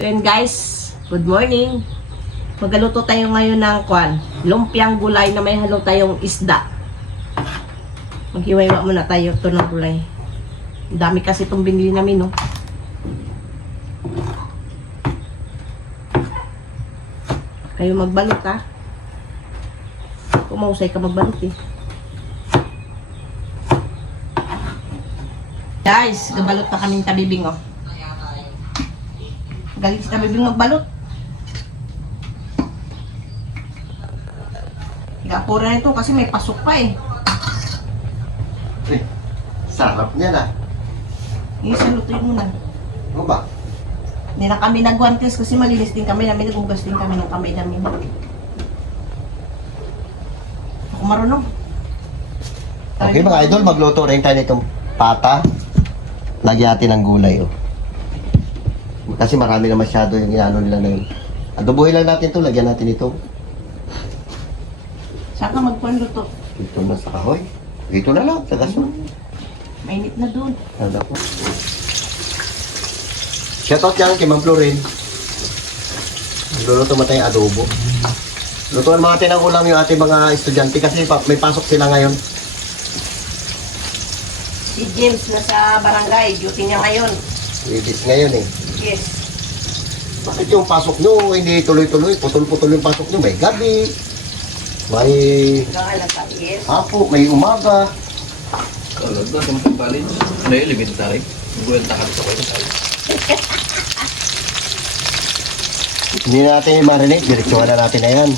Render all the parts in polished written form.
And guys, good morning. Magaluto tayo ngayon ng lumpiang gulay na may halo tayong isda. Maghiwa-hiwa muna tayo ito ng gulay. Ang dami kasi itong binili namin, no? Kayo magbalot, ha? Kumausay ka magbalot, eh. Guys, gabalot na kaming tabibing, oh. Galing si tabibing magbalot. Higapura na ito kasi may pasok pa, eh. Sarap niya na. Isalutuin mo na. Ano ba? Hindi na kami nagwantes kasi malinis din kami. Naghugas din kami ng kamay namin. Ako marunong. Okay mga idol, magluto rin tayo nitong pata. Lagyan natin ng gulay, oh. Kasi marami na masyado yung inano nila na yun. Adobohin lang natin to, lagyan natin ito. Saan ka magpanluto? Ito na sa kahoy. Ito na lang, sa gaso. Mainit na doon. Ano po? Shoutout yan kay Ma'am Florin. Luluto mo tayong adobo. Lutuan mga natin ng ulam yung ating mga estudyante kasi may pasok sila ngayon. Si James nasa barangay. Duty niya ngayon. Ibis ngayon eh. Yes. Bakit yung pasok nyo hindi tuloy-tuloy? Putol-putol yung pasok nyo. May gabi. May Hanggang alas 10. hapo. May umaga. Kalau ba sa mga college, may limit tayo. Buwelta ka sa kwento tayo. Hindi na natin i-marinate. Diretsuhan na natin na yan.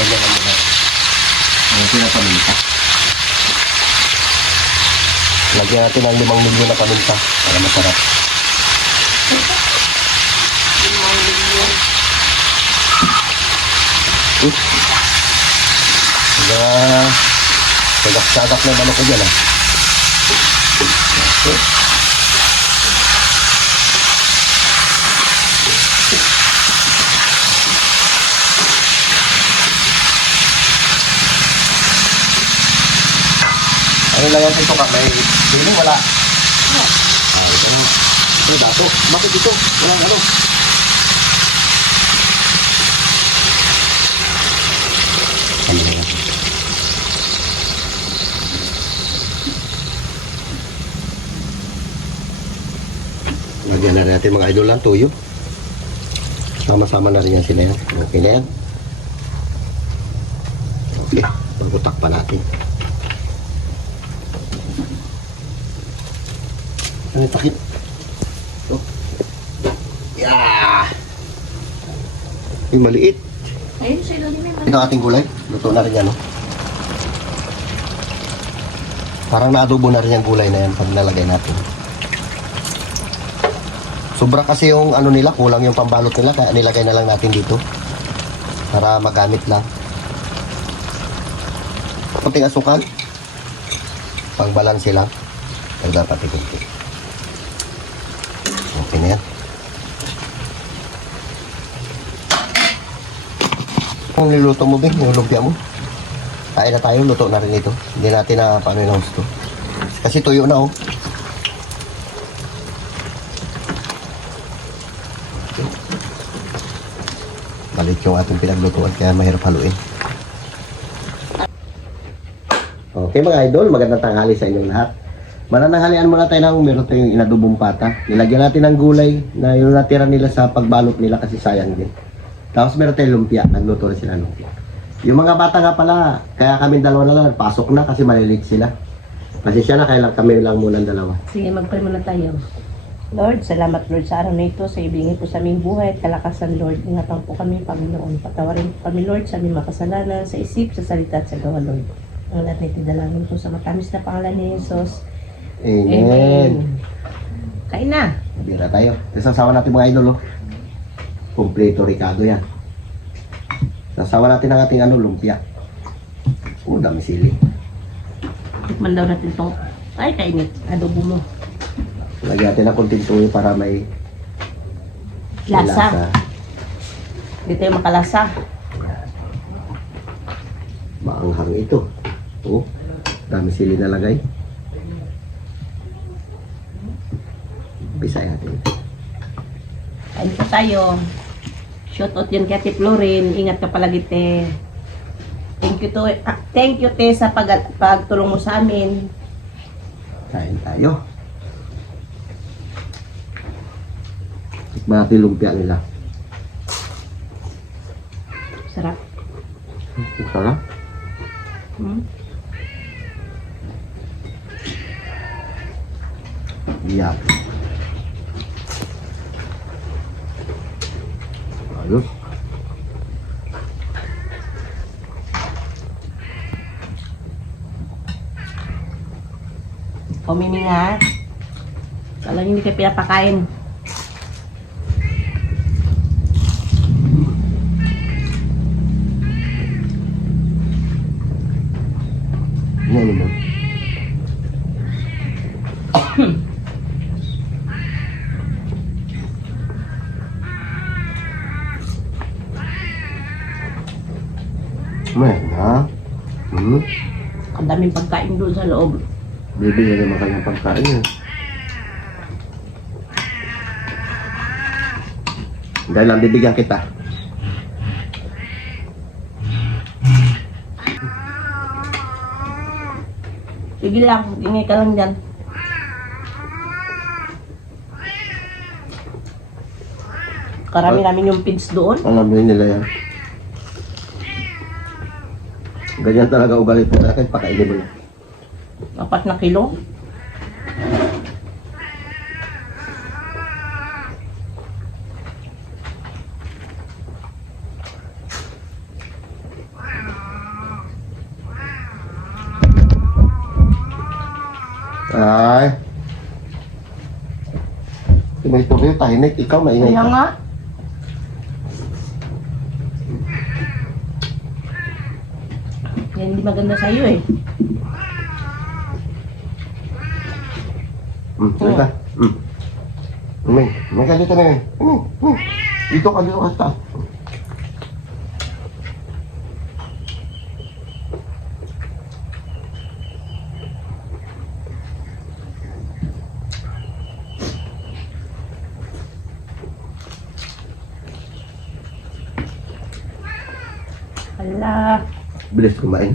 Lagyan na muna. Ang pinapaminta. Lagyan natin ng 5 milyon na paminta para masarap. Sagak-sagak na balok ko dyan, ah. Ano lang yan ito ka? May feeling wala. Ito dato. Bakit ito? Walang ano. Ano yan? Lagyan na natin mga idol lang tuyo. Sama-sama na rin yan sila yan. Okay na yan. Okay. Pagbutak pa natin. Ano yung takip? Ito. Yeah! Yung maliit. Ayun, sa ilalim naman. Ito ang ating gulay. Luto na rin yan, no? Parang naadobo na rin yung gulay na yan pag nalagay natin. Sobra kasi yung ano nila, kulang yung pambalot nila, kaya nilagay na lang natin dito. Para magamit lang. Kunting asukal. Pang-balanse lang. Ay dapat ikunti. Okay na yan. Kung niluto mo, Bing, yung lumpia mo. Kain na tayo, luto na rin ito. Hindi natin na paano yung gusto. Kasi tuyo na, oh. Balik yung ating pinaglutuan, kaya mahirap haluin. Okay mga idol, magandang tanghali sa inyong lahat. Manananghalian muna tayo ng meron tayong inadubong pata. Nilagyan natin ng gulay na yung natira nila sa pagbalot nila kasi sayang din. Tapos meron tayong lumpia. Nagluto rin sila lumpia. Yung mga bata nga pala, kaya kami dalawa na lang. Pasok na kasi malilate sila. Pasensya na, kaya lang kami lang muna dalawa. Sige, mag-pray muna tayo. Lord, salamat Lord sa araw na ito. Sa ibigin po sa aming buhay at kalakasan Lord. Ingatan po kami, Panginoon. Patawarin po kami Lord sa aming makasalanan, sa isip, sa salita at sa gawa Lord. Ang lahat na itidalangin po sa matamis na pangalan ni Jesus. Amen. Kain na. Bira tayo. Sasawa natin mga idol, oh. Kompleto Ricardo yan. Sasawa natin ang ating lumpia. Oh, dami sili. Tikman daw natin itong, ay kainit, adobo mo. Lagyan natin ng konting tuyo para may Lasa. Hindi tayo makalasa. Maanghang ito. Oh, dami sili na lagay. Bisaya natin. Kain po tayo. Shout out yun kay Ate Florin. Ingat ka palagi, te. Thank you, te, sa pagtulong mo sa amin. Kain tayo. Tikman natin lumpia nila. Sarap. Sarap. Hmm? Iya. Ayos. Pumiming ha. Kala hindi ka pinapakain. Ano naman? May na. Ang daming pagkain doon sa loob. Bibili naman kanyang pagkain niya. Dahil lang bibigyan kita. Sige lang, ingay ka lang dyan. Karami namin yung pigs doon. Alam nila yan. Ganyan talaga ugali po sa akin, pakainin mo na. 4 na kilo. Ay. May tuloy, tahimik. Ikaw, maingay Kaya ka. nga. Yan hindi maganda sa'yo eh. Sige ka. May ka dito na yun. Dito ka, dito ka sa taas. Hala. Bilis kumain.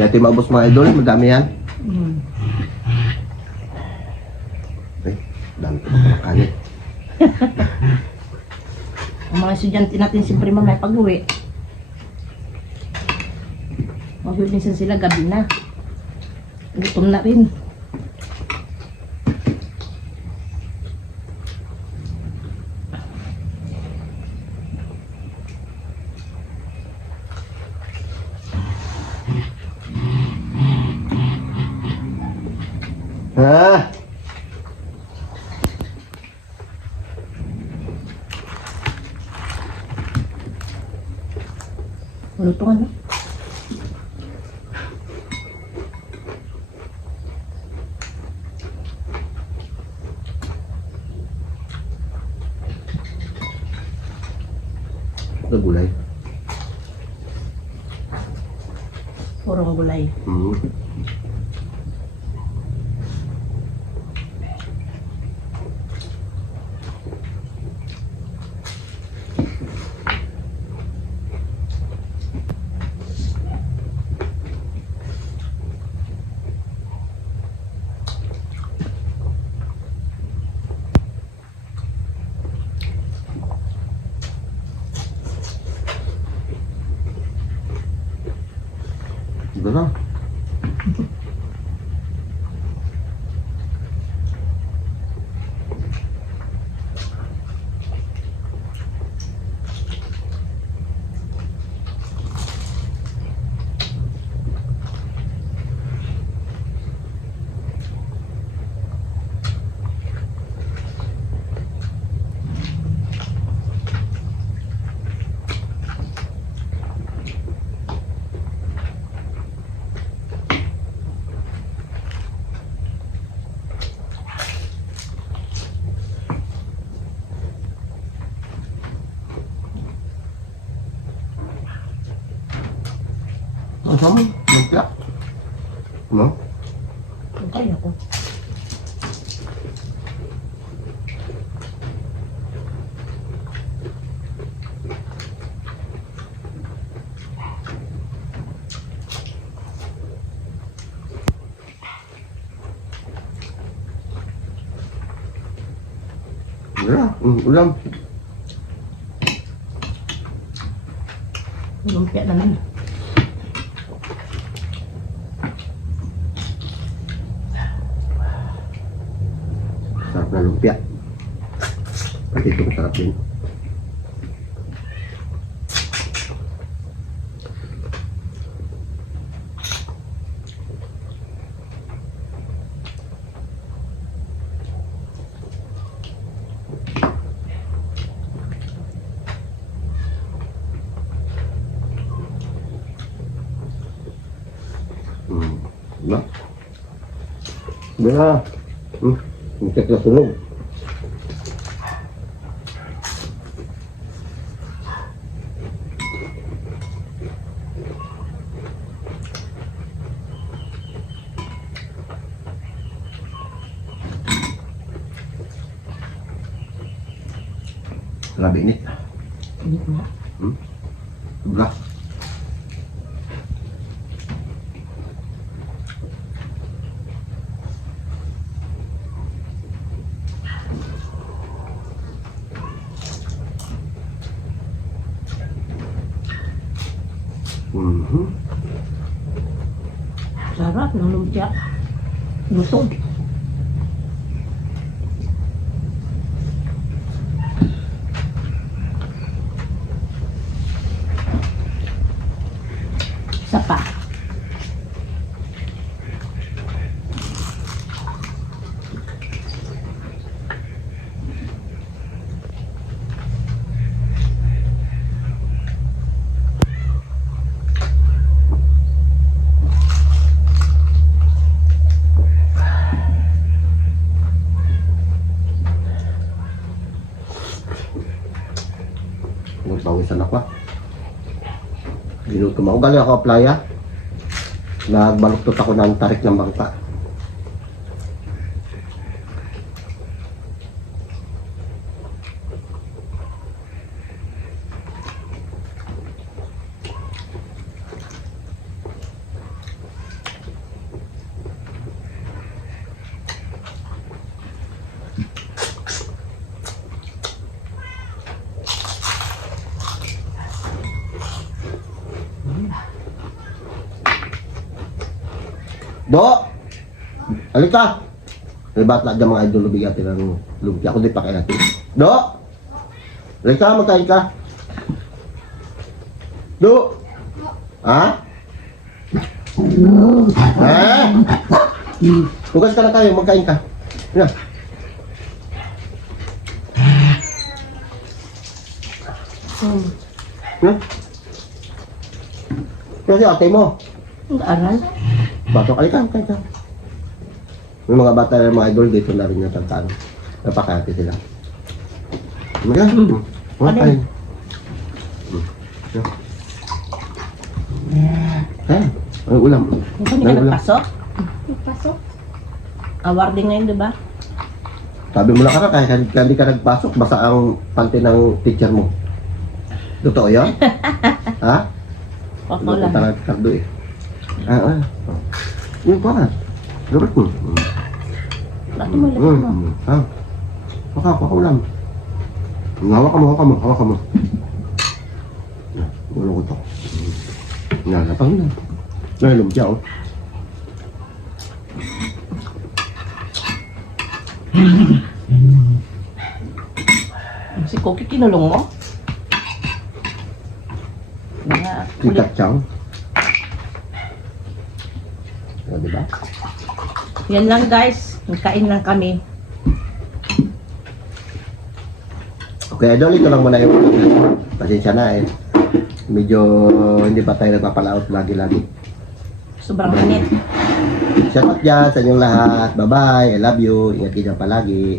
Dati maubos mga idol, madami yan. Ay, dami ko na kanin. Ang mga estudyante natin siyempre mamaya pag-uwi. Mag-uwi sila gabi na. Gutom na rin. Ha? Luto ka na. Ito gulay. Purong gulay. Ito na. Ang sama, lumpia. Ano? Kaya ko. Ulam. Lumpia naman. Sarap na lumpia. Pati ito masarap din. Diba? Diba? Ang cek na sunog. Grabe init. Init na. Diba? Sarap ng lumpia. Lutong. Isa pa. Nagpawisan ako. Ginutom ako. Galing ako playa. Nagbaluktot ako ng tarik ng bangka. Do! Halika! May bata dyan mga idol, bigyan natin ng lumpia. Ako din pakain natin. Do! Halika, magkain ka. Do! Ha? Ha? Hugas ka na tayo, magkain ka. Yan. Yan. Kasi ate mo. Aral. Bato, alika, alika. May mga bata na mga idol dito na rin yung tagtaan. Napakati sila. Mga, mga kain. Kain, ano ulam? Hindi ka nagpasok? Nagpasok? Awarding ngayon, di ba? Sabi mo na ka kaya hindi ka nagpasok, basta ang panty ng teacher mo. Totoo yun? Ha? Ako lang. Talaga kardo eh. Yun pa ka. Gabit mo. Bakit mo lapit mo? Ha? Hawak ulam. Hawak ka mo. Ulo ko to. Napang na. Lumpia oh. Si Cookie kinulong mo? Mga kulit. Sikat chow. O, diba? Yan lang guys. Nagkain lang kami. Okay, idol, ito lang muna yung pasensya na eh. Medyo hindi pa tayo nagpapalaot lagi-lagi. Sobrang init. Shout out dyan sa inyong lahat. Bye-bye. I love you. Ingat kayo palagi.